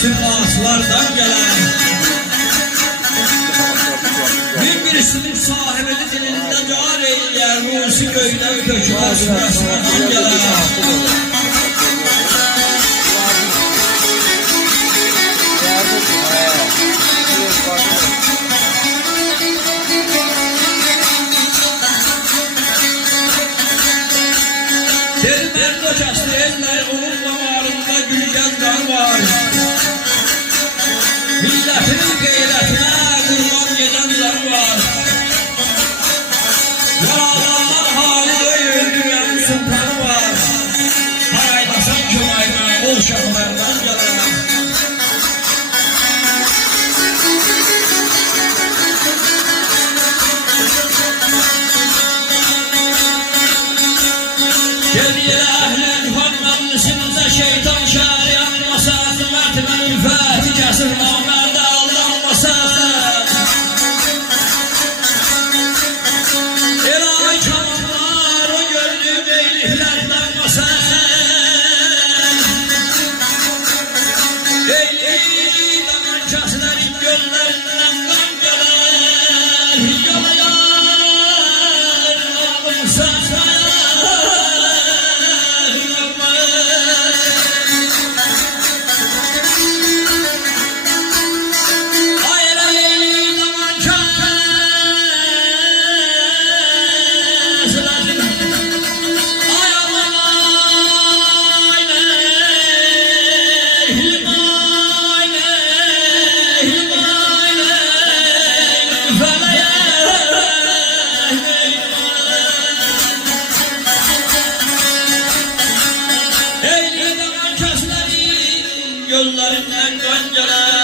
bütün ağaçlardan gelen bin birisinin sahibini dilinde car eyleyen ruhusu göyden dökülen sırasından gelen Dermen kocası eller onun damarında gülgezler var. Milletinin gayretine kurban gelenler var. Yaralar hali öldüren sultanı var. Haraydasan kümayla ol şahlardan gelen. Geliye ehlin fanlarlısında şeytan şari anmasa, mertime ülfeti kesir namerde aldanmasa. İlahi kanunlar o gönlü beyliklerdenmasa. Eyli daman keslerin göllerinden kan gelir. Yalayan alımsa. Yollarından göndeler.